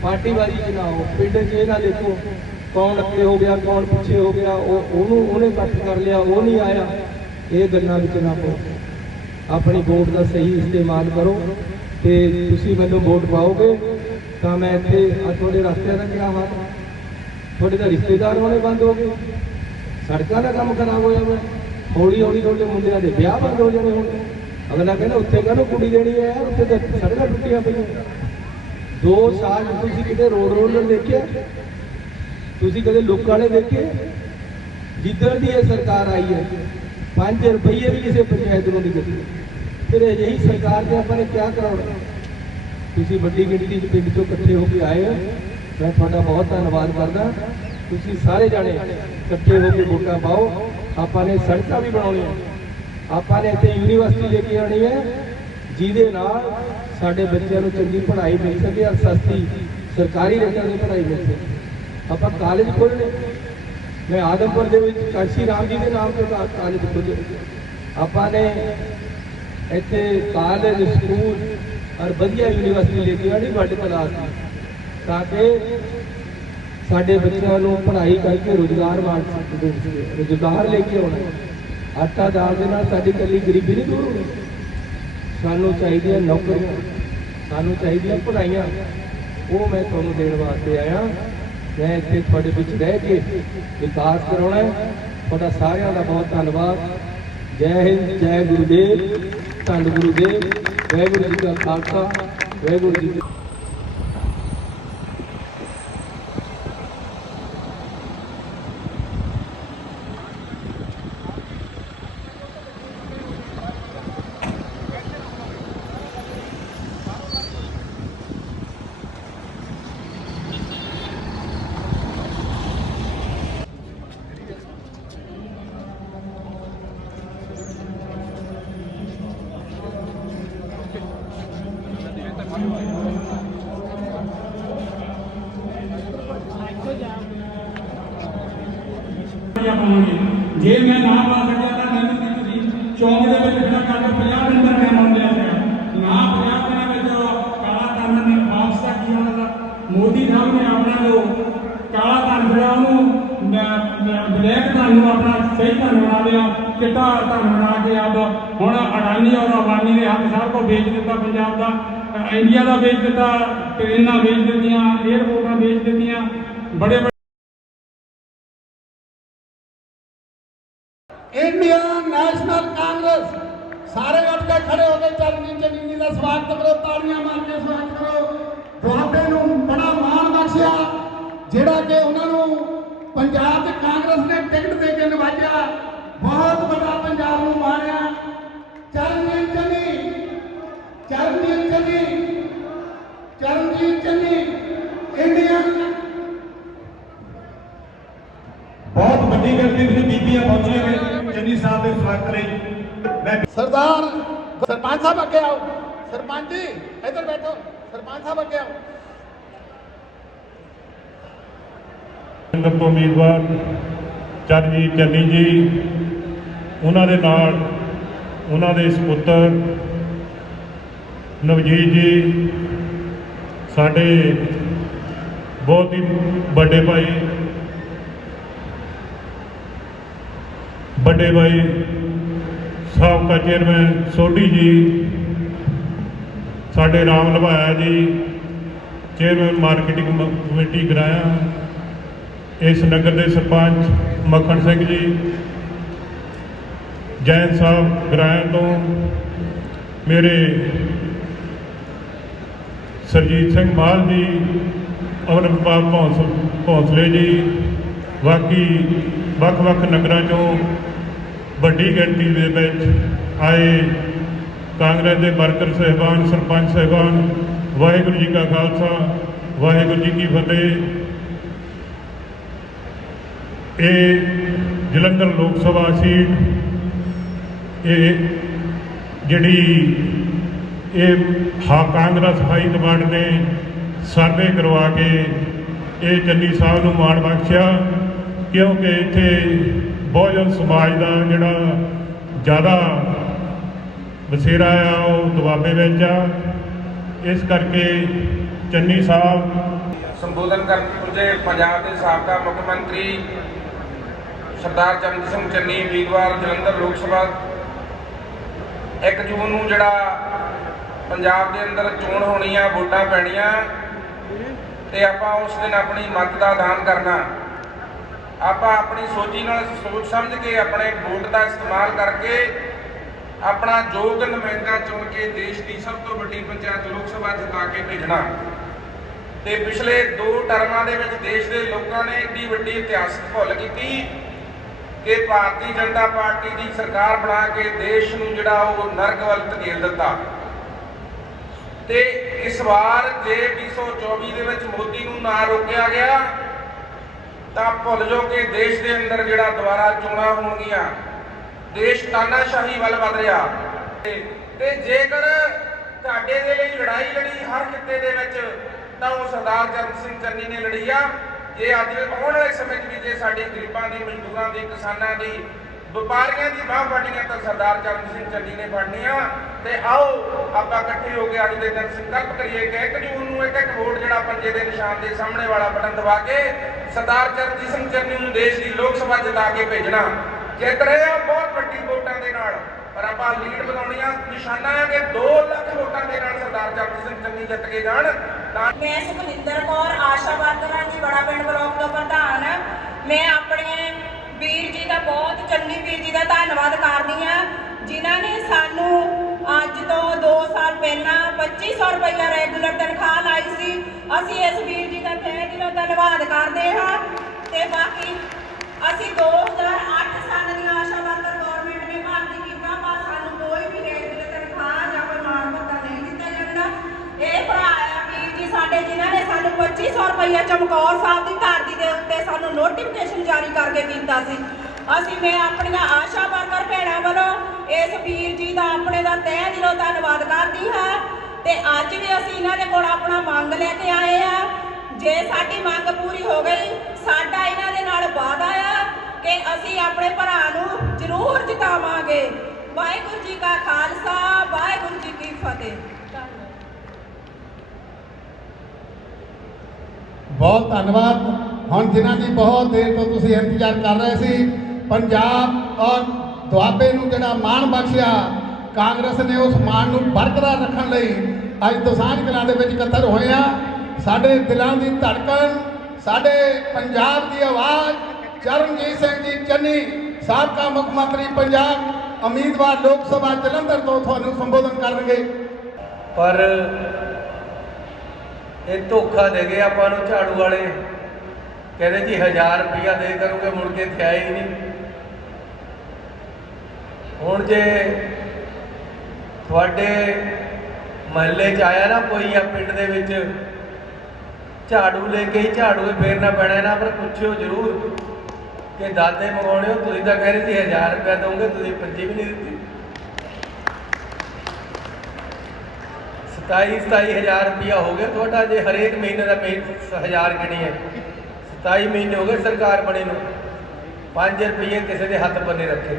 ਪਾਰਟੀਬਾਜ਼ੀ ਚ ਨਾ ਹੋ ਪਿੰਡ 'ਚ ਇਹ ਨਾ ਦੇਖੋ, ਕੌਣ ਅੱਗੇ ਹੋ ਗਿਆ, ਕੌਣ ਪਿੱਛੇ ਹੋ ਗਿਆ, ਉਹ ਉਹਨੂੰ ਉਹਨੇ ਇਕੱਠ ਕਰ ਲਿਆ, ਉਹ ਨਹੀਂ ਆਇਆ, ਇਹ ਗੱਲਾਂ ਵਿੱਚ ਨਾ ਪਓ ਆਪਣੀ ਵੋਟ ਦਾ ਸਹੀ ਇਸਤੇਮਾਲ ਕਰੋ ਤੇ ਤੁਸੀਂ ਮੈਨੂੰ ਵੋਟ ਪਾਓਗੇ, ਤਾਂ ਮੈਂ ਇੱਥੇ ਆ ਤੁਹਾਡੇ ਰਸਤੇ ਦਾ ਕਿਆ ਹਾਲ ਤੁਹਾਡੇ ਤਾਂ ਰਿਸ਼ਤੇਦਾਰ ਹੋਣੇ ਬੰਦ ਹੋ ਗਏ। ਸੜਕਾਂ ਦਾ ਕੰਮ ਖਰਾਬ ਹੋਇਆ ਹੋਇਆ ਹੌਲੀ ਹੌਲੀ ਤੁਹਾਡੇ ਮੁੰਡਿਆਂ ਦੇ ਵਿਆਹ ਬੰਦ ਹੋ ਜਾਣੇ ਹੋਣਗੇ। ਅਗਲਾ ਕਹਿੰਦਾ ਉੱਥੇ ਕਾਹਨੂੰ ਕੁੜੀ ਦੇਣੀ ਹੈ ਉੱਥੇ ਤਾਂ ਸੜਕਾਂ ਟੁੱਟੀਆਂ ਪਈਆਂ। ਦੋ ਸਾਲ ਤੁਸੀਂ ਕਿਤੇ ਰੋਡ ਰੋਲਰ ਦੇਖਿਆ? ਤੁਸੀਂ ਕਦੇ ਲੋਕਾਂ ਨੇ ਦੇਖੇ? ਜਿੱਦਣ ਦੀ ਇਹ ਸਰਕਾਰ ਆਈ ਹੈ 5 ਰੁਪਏ ਵੀ ਕਿਸੇ ਪੰਚਾਇਤ ਨੂੰ ਨਹੀਂ ਦਿੱਤੇ। ਫਿਰ ਅਜਿਹੀ ਸਰਕਾਰ ਦੇ ਆਪਾਂ ਨੇ ਕੀ ਕਰਾਉਣਾ? ਤੁਸੀਂ ਵੱਡੀ ਗਿਣਤੀ 'ਚ ਪਿੰਡ ਚੋਂ ਇਕੱਠੇ ਹੋ ਕੇ ਆਏ ਹੋ। ਮੈਂ ਤੁਹਾਡਾ ਬਹੁਤ ਧੰਨਵਾਦ ਕਰਦਾ। ਤੁਸੀਂ ਸਾਰੇ ਜਾਣੇ ਇਕੱਠੇ ਹੋ ਕੇ ਵੋਟਾਂ ਪਾਓ। ਆਪਾਂ ਨੇ ਸੜਕਾਂ ਵੀ ਬਣਾਉਣੀਆਂ। ਆਪਾਂ ਨੇ ਇੱਥੇ ਯੂਨੀਵਰਸਿਟੀ ਲੈ ਕੇ ਆਉਣੀ ਹੈ, ਜਿਹਦੇ ਨਾਲ ਸਾਡੇ ਬੱਚਿਆਂ ਨੂੰ ਚੰਗੀ ਪੜ੍ਹਾਈ ਮਿਲ ਸਕੇ ਔਰ ਸਸਤੀ ਸਰਕਾਰੀ ਰੇਟਾਂ ਦੀ ਪੜ੍ਹਾਈ ਮਿਲ ਸਕੇ। ਆਪਾਂ ਕਾਲਜ ਖੋਲ੍ਹਣੇ ਮੈਂ ਆਦਮਪੁਰ ਦੇ ਵਿੱਚ ਕਾਸ਼ੀ ਰਾਮ ਜੀ ਦੇ ਨਾਮ ਤੇ ਕਾਲਜ ਖੋਲ੍ਹੇ ਆਪਾਂ ਨੇ ਇੱਥੇ ਕਾਲਜ ਸਕੂਲ ਔਰ ਵਧੀਆ ਯੂਨੀਵਰਸਿਟੀ ਲੈ ਕੇ ਆਣੀ ਵੱਡ ਕਲਾਸ ਦੀ, ਤਾਂ ਕਿ ਸਾਡੇ ਬੱਚਿਆਂ ਨੂੰ ਪੜ੍ਹਾਈ ਕਰਕੇ ਰੋਜ਼ਗਾਰ ਮਾਰ ਸਕਦੇ, ਰੋਜ਼ਗਾਰ ਲੈ ਕੇ ਆਉਣਾ। ਆਟਾ ਦਾਲ ਦੇ ਨਾਲ ਸਾਡੀ ਕੱਲੀ ਗਰੀਬੀ ਨਹੀਂ ਦੂਰ ਹੋਣੀ ਸਾਨੂੰ ਚਾਹੀਦੀਆਂ ਨੌਕਰੀਆਂ, ਸਾਨੂੰ ਚਾਹੀਦੀਆਂ ਪੜ੍ਹਾਈਆਂ ਉਹ ਮੈਂ ਤੁਹਾਨੂੰ ਦੇਣ ਵਾਸਤੇ ਆਇਆ। ਮੈਂ ਇੱਥੇ ਤੁਹਾਡੇ ਵਿੱਚ ਰਹਿ ਕੇ ਵਿਕਾਸ ਕਰਾਉਣਾ ਹੈ। ਤੁਹਾਡਾ ਸਾਰਿਆਂ ਦਾ ਬਹੁਤ ਧੰਨਵਾਦ। ਜੈ ਹਿੰਦ, ਜੈ ਗੁਰੂਦੇਵ। ਧੰਨ ਗੁਰੂਦੇਵ। ਵਾਹਿਗੁਰੂ ਜੀ ਕਾ ਖਾਲਸਾ। ਵਾਹਿਗੁਰੂ ਜੀ ਕੀ ਜੇ ਮੈਂ ਨਾ ਪਾ ਸਕਿਆ ਤਾਂ ਮੈਨੂੰ ਵੀ ਤੁਸੀਂ ਚੌਂਕ ਦੇ ਵਿੱਚ ਖੜਾ ਕਰਕੇ 50 ਨੰਬਰ ਮੈਂ ਮੰਨ ਲਿਆ ਸੀ ਨਾ 50 ਦਿਨਾਂ ਵਿੱਚ ਕਾਲਾ ਧਨ ਨੇ ਵਾਪਸ ਤਾਂ ਕੀ ਉਹਨਾਂ ਮੋਦੀ ਸਾਹਿਬ ਨੇ ਆਪਣਾ ਜੋ ਕਾਲਾ ਧਨ ਜਿਹੜਾ ਉਹਨੂੰ ਬਲੈਕ ਧਨ ਨੂੰ ਆਪਣਾ ਸਹੀ ਧਨ ਬਣਾ ਲਿਆ। ਚਿੱਟਾ ਧਨ ਬਣਾ ਕੇ ਆਪ ਹੁਣ ਅਡਾਨੀ ਔਰ ਅਬਾਨੀ ਦੇ ਹੱਥ ਸਾਰ ਕੋ ਵੇਚ ਦਿੱਤਾ ਪੰਜਾਬ ਦਾ। ਇੰਡੀਆ ਦਾ ਵੇਚ ਦਿੱਤਾ, ਟ੍ਰੇਨਾਂ ਵੇਚ ਦਿੱਤੀਆਂ 에ਅਰਪੋਰਟਾਂ ਵੇਚ ਦਿੱਤੀਆਂ। ਬੜੇ ਬੜੇ ਇੰਡੀਅਨ ਨੈਸ਼ਨਲ ਕਾਂਗਰਸ ਸਾਰੇ ਉੱਠ ਕੇ ਖੜੇ ਹੋ ਕੇ ਚਰਨਜੀਤ ਚੰਨੀ ਜੀ ਦਾ ਸਵਾਗਤ ਕਰੋ, ਤਾੜੀਆਂ ਮਾਰ ਕੇ ਸਵਾਗਤ ਕਰੋ। ਤੁਹਾਡੇ ਨੂੰ ਬੜਾ ਮਾਣ ਬਖਸ਼ਿਆ, ਜਿਹੜਾ ਕਿ ਉਹਨਾਂ ਨੂੰ ਪੰਜਾਬ ਦੇ ਕਾਂਗਰਸ ਨੇ ਟਿਕਟ ਦੇ ਕੇ ਨਵਾਜਿਆ। ਬਹੁਤ ਵੱਡਾ ਪੰਜਾਬ ਨੂੰ ਮਾਣਿਆ। ਚਰਨਜੀਤ ਚੰਨੀ ਚਰਨਜੀਤ ਚੰਨੀ ਚਰਨਜੀਤ ਚੰਨੀ ਇੰਡੀਅਨ ਬਹੁਤ ਵੱਡੀ ਗਿਣਤੀ ਵਿੱਚ ਬੀਬੀਆਂ ਪਹੁੰਚੀਆਂ ਨੇ। ਚੰਨੀ ਸਾਹਿਬ ਦੇ ਸਵਾਗਤ ਲਈ ਮੈਂ ਸਰਦਾਰ ਸਰਪੰਚ ਸਾਹਿਬ ਅੱਗੇ ਆਓ। ਸਰਪੰਚ ਜੀ ਇੱਧਰ ਬੈਠੋ। ਸਰਪੰਚ ਸਾਹਿਬ ਅੱਗੇ ਆਓ। ਸੰਗਤ ਉਮੀਦਵਾਰ ਚਰਨਜੀਤ ਚੰਨੀ ਜੀ ਉਹਨਾਂ ਦੇ ਨਾਲ ਉਹਨਾਂ ਦੇ ਸੁਪੁੱਤਰ ਨਵਜੀਤ ਜੀ ਸਾਡੇ ਬਹੁਤ ਹੀ ਵੱਡੇ ਭਾਈ ਵੱਡੇ ਭਾਈ ਸਾਬਕਾ ਚੇਅਰਮੈਨ ਸੋਢੀ ਜੀ, ਸਾਡੇ ਰਾਮ ਲਭਾਇਆ ਜੀ ਚੇਅਰਮੈਨ ਮਾਰਕੀਟਿੰਗ ਕਮੇਟੀ ਗਰਾਇਆ, ਇਸ ਨਗਰ ਦੇ ਸਰਪੰਚ ਮੱਖਣ ਸਿੰਘ ਜੀ, ਜੈਨ ਸਾਹਿਬ ਗਰਾਇਆ ਤੋਂ ਮੇਰੇ ਸਰਜੀਤ ਸਿੰਘ ਮਾਲ ਜੀ, ਅਮਰਪਾਲ ਭੌਂਸਲ ਭੌਂਸਲੇ ਜੀ ਬਾਕੀ ਵੱਖ-ਵੱਖ ਨਗਰਾਂ ਚੋਂ ਵੱਡੀ ਗਿਣਤੀ ਦੇ ਵਿੱਚ ਆਏ ਕਾਂਗਰਸ ਦੇ ਵਰਕਰ ਸਹਿਬਾਨ, ਸਰਪੰਚ ਸਹਿਬਾਨ, ਵਾਹਿਗੁਰੂ ਜੀ ਕਾ ਖਾਲਸਾ, ਵਾਹਿਗੁਰੂ ਜੀ ਕੀ ਫਤਿਹ। ਇਹ ਜਲੰਧਰ ਲੋਕ ਸਭਾ ਸੀਟ, ਇਹ ਜਿਹੜੀ ਇਹ ਹਾ ਕਾਂਗਰਸ ਹਾਈ ਕਮਾਂਡ ਨੇ ਸਰਵੇ ਕਰਵਾ ਕੇ ਇਹ ਚੰਨੀ ਸਾਹਿਬ ਨੂੰ ਮਾਣ ਬਖਸ਼ਿਆ। ਕਿਉਂਕਿ ਇੱਥੇ ਬਹੁਜਨ ਸਮਾਜ ਦਾ ਜਿਹੜਾ ਜ਼ਿਆਦਾ ਵਸੇਰਾ ਆ, ਉਹ ਦੁਆਬੇ ਵਿੱਚ ਆ। ਇਸ ਕਰਕੇ ਚੰਨੀ ਸਾਹਿਬ ਸੰਬੋਧਨ ਕਰਨ ਪੁੱਜੇ ਪੰਜਾਬ ਦੇ ਸਾਬਕਾ ਮੁੱਖ ਮੰਤਰੀ ਸਰਦਾਰ ਚਰਨਜੀਤ ਸਿੰਘ ਚੰਨੀ, ਉਮੀਦਵਾਰ ਜਲੰਧਰ ਲੋਕ ਸਭਾ। 1 ਜੂਨ ਨੂੰ ਜਿਹੜਾ ਪੰਜਾਬ ਦੇ ਅੰਦਰ ਚੋਣ ਹੋਣੀ ਆ ਵੋਟਾਂ ਪੈਣੀਆਂ ਤੇ ਆਪਾਂ ਉਸ ਦਿਨ ਆਪਣੀ ਮਤ ਦਾ ਦਾਨ ਕਰਨਾ। ਆਪਾਂ ਆਪਣੀ ਸੋਚੀ ਨਾਲ ਸੋਚ ਸਮਝ ਕੇ ਆਪਣੇ ਵੋਟ ਦਾ ਇਸਤੇਮਾਲ ਕਰਕੇ ਆਪਣਾ ਯੋਗ ਨੁਮਾਇੰਦਾ ਚੁਣ ਕੇ ਦੇਸ਼ ਦੀ ਸਭ ਤੋਂ ਵੱਡੀ ਪੰਚਾਇਤ ਲੋਕ ਸਭਾ ਜਿਤਾ ਕੇ ਭੇਜਣਾ। ਤੇ ਪਿਛਲੇ ਦੋ ਟਰਮਾਂ ਦੇ ਵਿੱਚ ਦੇਸ਼ ਦੇ ਲੋਕਾਂ ਨੇ ਏਡੀ ਵੱਡੀ ਇਤਿਹਾਸਕ ਭੁੱਲ ਕੀਤੀ ਕਿ ਭਾਰਤੀ ਜਨਤਾ ਪਾਰਟੀ ਦੀ ਸਰਕਾਰ ਬਣਾ ਕੇ ਦੇਸ਼ ਨੂੰ ਜਿਹੜਾ ਉਹ ਨਰਕ ਵੱਲ ਧਕੇਲ ਦਿੱਤਾ। ਤੇ ਇਸ ਵਾਰ ਜੇ 2024 ਦੇ ਵਿੱਚ ਮੋਦੀ ਨੂੰ ਨਾ ਰੋਕਿਆ ਗਿਆ ਤਾਂ ਭੁੱਲ ਜਾਓ ਕਿ ਦੇਸ਼ ਦੇ ਅੰਦਰ ਜਿਹੜਾ ਦੁਬਾਰਾ ਚੋਣਾਂ ਹੋਣਗੀਆਂ, ਦੇਸ਼ ਤਾਨਾਸ਼ਾਹੀ ਵੱਲ ਵਧ ਰਿਹਾ। ਤੇ ਜੇਕਰ ਤੁਹਾਡੇ ਦੇ ਲਈ ਲੜਾਈ ਲੜੀ ਹਰ ਖਿੱਤੇ ਦੇ ਵਿੱਚ, ਤਾਂ ਉਹ ਸਰਦਾਰ ਚਰਨ ਸਿੰਘ ਚੰਨੀ ਨੇ ਲੜੀ ਆ। ਜੇ ਅੱਜ ਆਉਣ ਵਾਲੇ ਸਮੇਂ 'ਚ ਵੀ ਜੇ ਸਾਡੇ ਗਰੀਬਾਂ ਦੀ, ਮਜ਼ਦੂਰਾਂ ਦੀ, ਕਿਸਾਨਾਂ ਦੀ ਵਪਾਰੀਆਂ ਦੀ ਬਾਹ ਫੜਨੀਆਂ ਤਾਂ ਸਰਦਾਰ ਚਰਨ ਸਿੰਘ ਚੰਨੀ ਨੇ ਫੜਨੀ ਤੇ ਆਓ, ਆਪਾਂ ਇਕੱਠੇ ਹੋ ਕੇ ਅੱਜ ਦੇ ਦਿਨ ਸੰਕਲਪ ਕਰੀਏ ਕਿ 1 ਜੂਨ ਨੂੰ ਇੱਕ ਇੱਕ ਵੋਟ ਜਿਹੜਾ ਪੰਜੇ ਦੇ ਨਿਸ਼ਾਨ ਦੇ ਸਾਹਮਣੇ ਵਾਲਾ ਬਟਨ ਦਬਾ ਕੇ ਸਰਦਾਰ ਚਰਨਜੀਤ ਸਿੰਘ ਚੰਨੀ ਨੂੰ ਦੇਸ਼ ਦੀ ਲੋਕ ਸਭਾ ਜਿਤਾ ਕੇ ਭੇਜਣਾ। ਜਿੱਤ ਰਹੇ ਆ ਬਹੁਤ ਵੱਡੀ ਵੋਟਾਂ ਦੇ ਨਾਲ। ਪਰ ਆਪਾਂ ਲੀਡ ਬਣਾਉਣੀ ਆ ਨਿਸ਼ਾਨਾ ਹੈ ਕਿ 2 ਲੱਖ ਵੋਟਾਂ ਦੇ ਨਾਲ ਸਰਦਾਰ ਚਰਨਜੀਤ ਸਿੰਘ ਚੰਨੀ ਜਿੱਤ ਕੇ ਜਾਣ। ਤਾਂ ਮੈਂ ਸੁਖਵਿੰਦਰ ਕੌਰ, ਆਸ਼ਾ ਵਰਕਰਾਂ ਦੀ ਬੜਾ ਪਿੰਡ ਬਲਾਕ ਤੋਂ ਪ੍ਰਧਾਨ। ਮੈਂ ਬਹੁਤ ਵੀਰ ਜੀ ਦਾ ਧੰਨਵਾਦ ਕਰਦੀ ਆ ਜਿਨ੍ਹਾਂ ਨੇ ਸਾਨੂੰ ਅੱਜ ਤੋਂ 2 ਸਾਲ ਪਹਿਲਾਂ 2500 ਰੁਪਇਆ ਰੈਗੂਲਰ ਤਨਖਾਹ ਲਾਈ ਸੀ। ਅਸੀਂ ਇਸ ਵੀਰ ਜੀ ਦਾ ਤਹਿ ਦਿਲੋਂ ਧੰਨਵਾਦ ਕਰਦੇ ਹਾਂ। ਤੇ ਬਾਕੀ ਅਸੀਂ 2008 ਸਾਲ ਦੀਆਂ ਆਸ਼ਾ ਵਰਕਰ ਗਵਰਨਮੈਂਟ ਨੇ ਭਰਤੀ ਕੀਤਾ, ਪਰ ਸਾਨੂੰ ਕੋਈ ਵੀ ਰੈਗੂਲਰ ਤਨਖਾਹ ਜਾਂ ਕੋਈ ਮਾਣ ਨਹੀਂ ਦਿੱਤਾ ਜਾਂਦਾ। ਇਹ ਭਰਾ ਆ ਵੀਰ ਜੀ ਸਾਡੇ, ਜਿਨ੍ਹਾਂ ਨੇ ਸਾਨੂੰ 2500 ਰੁਪਇਆ ਚਮਕੌਰ ਸਾਹਿਬ ਦੀ ਧਰਤੀ ਦੇ ਉੱਤੇ ਸਾਨੂੰ ਨੋਟੀਫਿਕੇਸ਼ਨ ਜਾਰੀ ਕਰਕੇ ਕੀਤਾ ਸੀ। ਅਸੀਂ ਮੈਂ ਆਪਣੀਆਂ ਆਸ਼ਾ ਵਰਕਰ ਭੈਣਾਂ ਵੱਲੋਂ ਇਸ ਵੀਰ ਜੀ ਦਾ ਆਪਣੇ ਦਾ ਤਹਿ ਦਿਲੋਂ ਧੰਨਵਾਦ ਕਰਦੀ ਹਾਂ ਤੇ ਅੱਜ ਵੀ ਅਸੀਂ ਇਹਨਾਂ ਦੇ ਕੋਲ ਆਪਣਾ ਮੰਗ ਲੈ ਕੇ ਆਏ ਆ। ਜੇ ਸਾਡੀ ਮੰਗ ਪੂਰੀ ਹੋ ਗਈ, ਸਾਡਾ ਇਹਨਾਂ ਦੇ ਨਾਲ ਵਾਅਦਾ ਆ ਕਿ ਅਸੀਂ ਆਪਣੇ ਭਰਾ ਨੂੰ ਜ਼ਰੂਰ ਜਿਤਾਵਾਂਗੇ। ਵਾਹਿਗੁਰੂ ਜੀ ਕਾ ਖਾਲਸਾ, ਵਾਹਿਗੁਰੂ ਜੀ ਕੀ ਫਤਿਹ। ਬਹੁਤ ਧੰਨਵਾਦ। ਹੁਣ ਜਿਨ੍ਹਾਂ ਦੀ ਬਹੁਤ ਦੇਰ ਤੋਂ ਤੁਸੀਂ ਇੰਤਜ਼ਾਰ ਕਰ ਰਹੇ ਸੀ ਪੰਜਾਬ ਔਰ ਦੁਆਬੇ ਨੂੰ ਜਿਹੜਾ ਮਾਣ ਬਖਸ਼ਿਆ, ਕਾਂਗਰਸ ਨੇ ਉਸ ਮਾਣ ਨੂੰ ਬਰਕਰਾਰ ਰੱਖਣ ਲਈ ਅੱਜ ਦੋਸਾਂਝ ਕਲਾਂ ਦੇ ਵਿੱਚ ਇਕੱਤਰ ਹੋਏ ਆ ਸਾਡੇ ਦਿਲਾਂ ਦੀ ਧੜਕਣ, ਸਾਡੇ ਪੰਜਾਬ ਦੀ ਆਵਾਜ਼, ਚਰਨਜੀਤ ਸਿੰਘ ਜੀ ਚੰਨੀ, ਸਾਬਕਾ ਮੁੱਖ ਮੰਤਰੀ ਪੰਜਾਬ, ਉਮੀਦਵਾਰ ਲੋਕ ਸਭਾ ਜਲੰਧਰ ਤੋਂ ਤੁਹਾਨੂੰ ਸੰਬੋਧਨ ਕਰਨਗੇ। ਪਰ ਇਹ ਧੋਖਾ ਦੇ ਗਏ ਆਪਾਂ ਨੂੰ ਝਾੜੂ ਵਾਲੇ। ਕਹਿੰਦੇ ਜੀ 1000 ਰੁਪਇਆ ਦੇ ਕਰੋਗੇ, ਮੁੜ ਕੇ ਥਿਆ ਹੀ ਨਹੀਂ। ਹੁਣ ਜੇ ਤੁਹਾਡੇ ਮਹੱਲੇ 'ਚ ਆਇਆ ਨਾ ਕੋਈ ਆ ਪਿੰਡ ਦੇ ਵਿੱਚ, ਝਾੜੂ ਲੈ ਕੇ ਹੀ ਝਾੜੂ ਹੀ ਫੇਰਨਾ ਪੈਣਾ ਨਾ, ਪਰ ਪੁੱਛਿਓ ਜ਼ਰੂਰ ਕਿ ਦਾਦੇ ਮੰਗਾਉਣੇ ਹੋ, ਤੁਸੀਂ ਤਾਂ ਕਹਿ ਰਹੇ ਸੀ 1000 ਰੁਪਇਆ ਦੋਗੇ, ਤੁਸੀਂ ਪੰਜੀ ਵੀ ਨਹੀਂ ਦਿੱਤੀ। 27 27000 ਰੁਪਇਆ ਹੋ ਗਿਆ ਤੁਹਾਡਾ, ਜੇ ਹਰੇਕ ਮਹੀਨੇ ਦਾ ਪੇ 1000 ਗਣੀ ਹੈ। 27 ਮਹੀਨੇ ਹੋ ਗਏ ਸਰਕਾਰ ਬਣੇ ਨੂੰ 5 ਰੁਪਏ ਕਿਸੇ ਦੇ ਹੱਥ ਬੰਨੇ ਰੱਖੇ।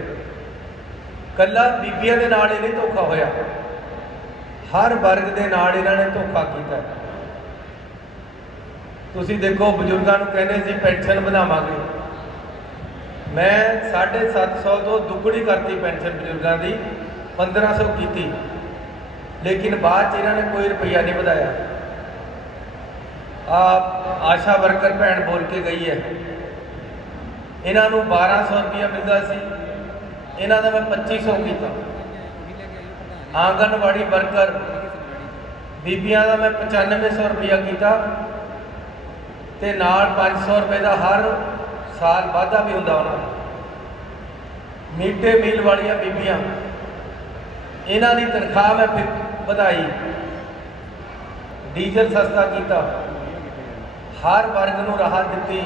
ਕੱਲਾ ਬੀਬੀਆਂ ਦੇ ਨਾਲ ਇਹ ਨਹੀਂ ਧੋਖਾ ਹੋਇਆ। ਹਰ ਵਰਗ ਦੇ ਨਾਲ ਇਹਨਾਂ ਨੇ ਧੋਖਾ ਕੀਤਾ। ਤੁਸੀਂ ਦੇਖੋ, ਬਜ਼ੁਰਗਾਂ ਨੂੰ ਕਹਿੰਦੇ ਸੀ, ਪੈਨਸ਼ਨ ਵਧਾਵਾਂਗੇ। ਮੈਂ 750 ਤੋਂ ਦੁੱਗਣੀ ਕਰਤੀ ਪੈਨਸ਼ਨ ਬਜ਼ੁਰਗਾਂ ਦੀ 1500 ਕੀਤੀ। ਲੇਕਿਨ ਬਾਅਦ ਚ ਇਹਨਾਂ ਨੇ ਕੋਈ ਰੁਪਈਆ ਨਹੀਂ ਵਧਾਇਆ। ਆਪ ਆਸ਼ਾ ਵਰਕਰ ਭੈਣ ਬੋਲ ਕੇ ਗਈ ਹੈ। ਇਹਨਾਂ ਨੂੰ 1200 ਰੁਪਈਆ ਮਿਲਦਾ ਸੀ। ਇਹਨਾਂ ਦਾ ਮੈਂ 2500 ਕੀਤਾ। ਆਂਗਨਵਾੜੀ ਵਰਕਰ, ਬੀਬੀਆਂ ਦਾ ਮੈਂ 9500 ਰੁਪਈਆ ਕੀਤਾ ਤੇ ਨਾਲ 500 ਰੁਪਏ ਦਾ ਹਰ ਸਾਲ ਵਾਧਾ ਵੀ ਹੁੰਦਾ ਉਹਨਾਂ ਦਾ। ਮੀਟੇ ਮੀਲ ਵਾਲੀਆਂ ਬੀਬੀਆਂ, ਇਹਨਾਂ ਦੀ ਤਨਖਾਹ ਮੈਂ ਫਿਰ ਵਧਾਈ। ਡੀਜ਼ਲ ਸਸਤਾ ਕੀਤਾ। ਹਰ ਵਰਗ ਨੂੰ ਰਾਹਤ ਦਿੱਤੀ।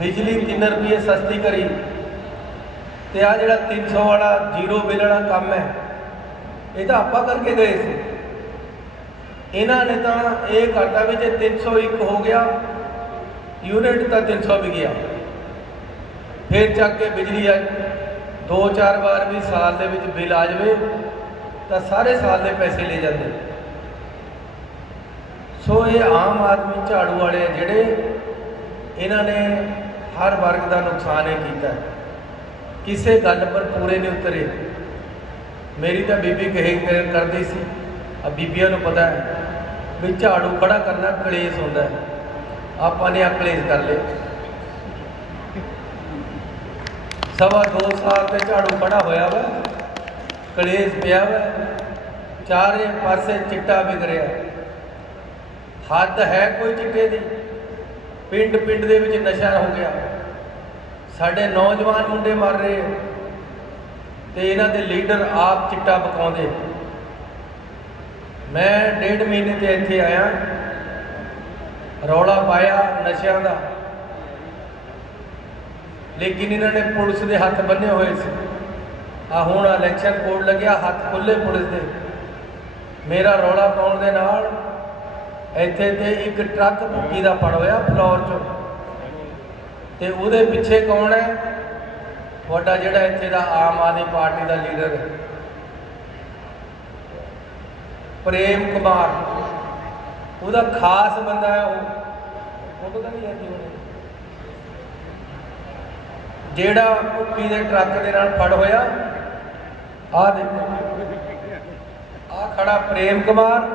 ਬਿਜਲੀ 3 ਰੁਪਏ ਸਸਤੀ ਕਰੀ। ਤੇ ਆ ਜਿਹੜਾ 300 ਵਾਲਾ ਜ਼ੀਰੋ ਬਿੱਲ ਵਾਲਾ ਕੰਮ ਹੈ, ਇਹ ਤਾਂ ਆਪਾਂ ਕਰਕੇ ਗਏ ਸੀ। ਇਹਨਾਂ ਨੇ ਤਾਂ ਇਹ ਕਰਤਾ ਵੀ ਜੇ 301 ਹੋ ਗਿਆ, ਯੂਨਿਟ ਤਾਂ 300 ਵੀ ਗਿਆ। ਫਿਰ ਚੱਕ ਕੇ ਬਿਜਲੀ ਆ, ਦੋ ਚਾਰ ਵਾਰ ਵੀ ਸਾਲ ਦੇ ਵਿੱਚ ਬਿੱਲ ਆ ਜਾਵੇ, ਤਾਂ ਸਾਰੇ ਸਾਲ ਦੇ ਪੈਸੇ ਲੈ ਜਾਂਦੇ। ਸੋ ਇਹ ਆਮ ਆਦਮੀ ਝਾੜੂ ਵਾਲੇ ਆ ਜਿਹੜੇ, ਇਹਨਾਂ ਨੇ ਹਰ ਵਰਗ ਦਾ ਨੁਕਸਾਨ ਇਹ ਕੀਤਾ ਕਿਸੇ ਗੱਲ ਪਰ ਪੂਰੇ ਨਹੀਂ ਉਤਰੇ। ਮੇਰੀ ਤਾਂ ਬੀਬੀ ਕਹੇ ਕਰਦੀ ਸੀ। ਆ ਬੀਬੀਆਂ ਨੂੰ ਪਤਾ ਹੈ, ਵੀ ਝਾੜੂ ਖੜਾ ਕਰਨਾ ਕਲੇਸ਼ ਹੁੰਦਾ ਆਪਾਂ ਨੇ ਆ ਕਲੇਸ਼ ਕਰ ਲਏ। ਸਵਾ ਦੋ ਸਾਲ ਤੇ ਝਾੜੂ ਖੜਾ ਹੋਇਆ ਵਾ, ਕਲੇਸ਼ ਪਿਆ ਵਾ। ਚਾਰੇ ਪਾਸੇ ਚਿੱਟਾ ਵਿਗੜਿਆ ਹੱਦ ਹੈ ਕੋਈ ਚਿੱਟੇ ਦੀ। ਪਿੰਡ ਪਿੰਡ ਦੇ ਵਿੱਚ ਨਸ਼ਾ ਹੋ ਗਿਆ। ਸਾਡੇ ਨੌਜਵਾਨ ਮੁੰਡੇ ਮਰ ਰਹੇ ਆ ਤੇ ਇਹਨਾਂ ਦੇ ਲੀਡਰ ਆਪ ਚਿੱਟਾ ਪਕਾਉਂਦੇ ਮੈਂ ਡੇਢ ਮਹੀਨੇ ਤੇ ਇੱਥੇ ਆਇਆ, ਰੌਲਾ ਪਾਇਆ ਨਸ਼ਿਆਂ ਦਾ। ਲੇਕਿਨ ਇਹਨਾਂ ਨੇ ਪੁਲਿਸ ਦੇ ਹੱਥ ਬੰਨੇ ਹੋਏ ਸੀ। ਆ ਹੁਣ ਇਲੈਕਸ਼ਨ ਕੋਡ ਲੱਗਿਆ, ਹੱਥ ਖੁੱਲੇ ਪੁਲਿਸ ਦੇ। ਮੇਰਾ ਰੌਲਾ ਪਾਉਣ ਦੇ ਨਾਲ ਇੱਥੇ ਤੇ ਇੱਕ ਟਰੱਕ ਭੁੱਕੀ ਦਾ ਫੜ ਹੋਇਆ ਫਲੋਰ ਚੋਂ। ਤੇ ਉਹਦੇ ਪਿੱਛੇ ਕੌਣ ਹੈ? ਤੁਹਾਡਾ ਜਿਹੜਾ ਇੱਥੇ ਦਾ ਆਮ ਆਦਮੀ ਪਾਰਟੀ ਦਾ ਲੀਡਰ ਪ੍ਰੇਮ ਕੁਮਾਰ। ਉਹਦਾ ਖਾਸ ਬੰਦਾ ਹੈ ਉਹ। ਉਹ ਤਾਂ ਨਹੀਂ ਜਾਂਦੀ ਉਹਨੇ ਜਿਹੜਾ ਭੁੱਕੀ ਦੇ ਟਰੱਕ ਦੇ ਨਾਲ ਫੜ ਹੋਇਆ, ਆਹ ਦੇਖੋ। ਆਹ ਖੜਾ ਪ੍ਰੇਮ ਕੁਮਾਰ।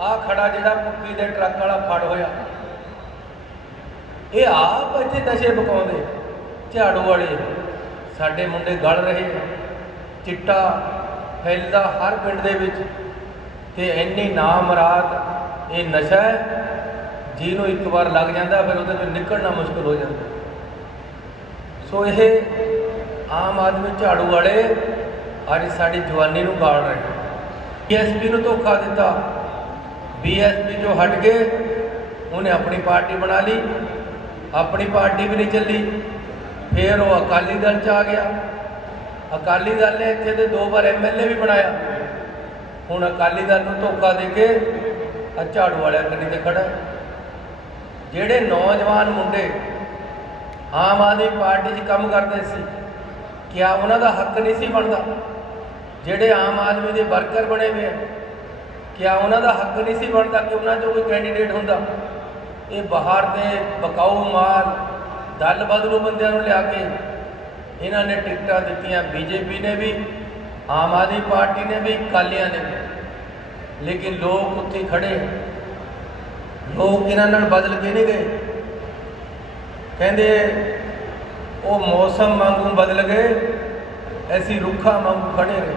ਆਹ ਖੜਾ ਜਿਹੜਾ ਭੁੱਕੀ ਦੇ ਟਰੱਕ ਵਾਲਾ ਫੜ ਹੋਇਆ। ਇਹ ਆਪ ਇੱਥੇ ਨਸ਼ੇ ਪਕਾਉਂਦੇ, ਝਾੜੂ ਵਾਲੇ। ਸਾਡੇ ਮੁੰਡੇ ਗਲ ਰਹੇ ਚਿੱਟਾ ਫੈਲਦਾ ਹਰ ਪਿੰਡ ਦੇ ਵਿੱਚ। ਤੇ ਇੰਨੀ ਨਾਮਰਾਤ ਇਹ ਨਸ਼ਾ ਹੈ, ਜਿਹਨੂੰ ਇੱਕ ਵਾਰ ਲੱਗ ਜਾਂਦਾ, ਫਿਰ ਉਹਦੇ ਤੋਂ ਨਿਕਲਣਾ ਮੁਸ਼ਕਲ ਹੋ ਜਾਂਦਾ। ਸੋ ਇਹ ਆਮ ਆਦਮੀ ਝਾੜੂ ਵਾਲੇ ਅੱਜ ਸਾਡੀ ਜਵਾਨੀ ਨੂੰ ਗਾਲ ਰਹੇ ਬੀਐਸਪੀ ਨੂੰ ਧੋਖਾ ਦਿੱਤਾ। ਬੀਐਸਪੀ ਜੋ ਹਟ ਗਏ ਉਹਨੇ ਆਪਣੀ ਪਾਰਟੀ ਬਣਾ ਲਈ। ਆਪਣੀ ਪਾਰਟੀ ਵੀ ਨਹੀਂ ਚੱਲੀ, ਫਿਰ ਉਹ ਅਕਾਲੀ ਦਲ ਚ ਆ ਗਿਆ। ਅਕਾਲੀ ਦਲ ਨੇ ਇੱਥੇ ਦੇ ਦੋ ਵਾਰ ਐਮਐਲਏ ਵੀ ਬਣਾਇਆ। ਹੁਣ ਅਕਾਲੀ ਦਲ ਨੂੰ ਧੋਖਾ ਦੇ ਕੇ ਆ ਝਾੜੂ ਵਾਲਿਆਂ ਕੰਨੀ ਤੇ ਖੜਾ ਜਿਹੜੇ ਨੌਜਵਾਨ ਮੁੰਡੇ ਆਮ ਆਦਮੀ ਪਾਰਟੀ 'ਚ ਕੰਮ ਕਰਦੇ ਸੀ, ਕਿਆ ਉਹਨਾਂ ਦਾ ਹੱਕ ਨਹੀਂ ਸੀ ਬਣਦਾ। ਜਿਹੜੇ ਆਮ ਆਦਮੀ ਦੇ ਵਰਕਰ ਬਣੇ ਹੋਏ ਆ, ਕਿਆ ਉਹਨਾਂ ਦਾ ਹੱਕ ਨਹੀਂ ਸੀ ਬਣਦਾ ਕਿ ਉਹਨਾਂ 'ਚੋਂ ਕੋਈ ਕੈਂਡੀਡੇਟ ਹੁੰਦਾ। ਇਹ ਬਾਹਰ ਦੇ ਬਕਾਊ ਮਾਲ ਦਲ ਬਦਲੂ ਬੰਦਿਆਂ ਨੂੰ ਲਿਆ ਕੇ ਇਹਨਾਂ ਨੇ ਟਿਕਟਾਂ ਦਿੱਤੀਆਂ, ਬੀਜੇਪੀ ਨੇ ਵੀ, ਆਮ ਆਦਮੀ ਪਾਰਟੀ ਨੇ ਵੀ ਕਾਲੀਆਂ ਨੇ ਵੀ। ਲੇਕਿਨ ਲੋਕ ਉੱਥੇ ਖੜੇ ਲੋਕ ਇਹਨਾਂ ਨਾਲ ਬਦਲ ਕੇ ਨਹੀਂ ਗਏ। ਕਹਿੰਦੇ ਉਹ ਮੌਸਮ ਵਾਂਗੂ ਬਦਲ ਗਏ, ਐਸੀ ਰੁੱਖਾਂ ਵਾਂਗੂ ਖੜੇ ਰਹੇ।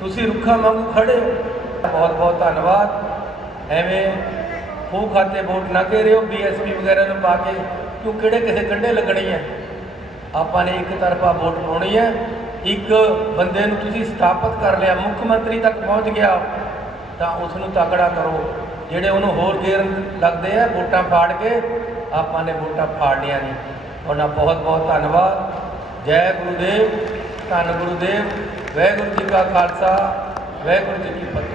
ਤੁਸੀਂ ਰੁੱਖਾਂ ਵਾਂਗੂ ਖੜੇ ਹੋ। ਬਹੁਤ ਬਹੁਤ ਧੰਨਵਾਦ। ਐਵੇਂ ਖੂਹ ਖਾਤੇ ਵੋਟ ਨਾ ਕੇ ਰਿਓ ਬੀਐਸਪੀ ਵਗੈਰਾ ਨੂੰ ਪਾ ਕੇ ਕਿਉਂ ਕਿਹੜੇ ਕਿਸੇ ਕੰਢੇ ਲੱਗਣੀ ਹੈ? ਆਪਾਂ ਨੇ ਇੱਕ ਤਰਫਾ ਵੋਟ ਪਾਉਣੀ ਹੈ, ਇੱਕ ਬੰਦੇ ਨੂੰ ਤੁਸੀਂ ਸਥਾਪਿਤ ਕਰ ਲਿਆ, ਮੁੱਖ ਮੰਤਰੀ ਤੱਕ ਪਹੁੰਚ ਗਿਆ, ਤਾਂ ਉਸ ਨੂੰ ਤਕੜਾ ਕਰੋ। ਜਿਹੜੇ ਉਹਨੂੰ ਹੋਰ ਗੇਰ ਲੱਗਦੇ ਆ, ਵੋਟਾਂ ਫਾੜ ਕੇ, ਆਪਾਂ ਨੇ ਵੋਟਾਂ ਫਾੜਨੀਆਂ ਨਹੀਂ ਉਹਨਾਂ ਬਹੁਤ ਬਹੁਤ ਧੰਨਵਾਦ। ਜੈ ਗੁਰੂਦੇਵ, ਧੰਨ ਗੁਰੂਦੇਵ, ਵਾਹਿਗੁਰੂ ਜੀ ਕਾ ਖਾਲਸਾ, ਵਾਹਿਗੁਰੂ ਜੀ ਕੀ ਫਤਿਹ।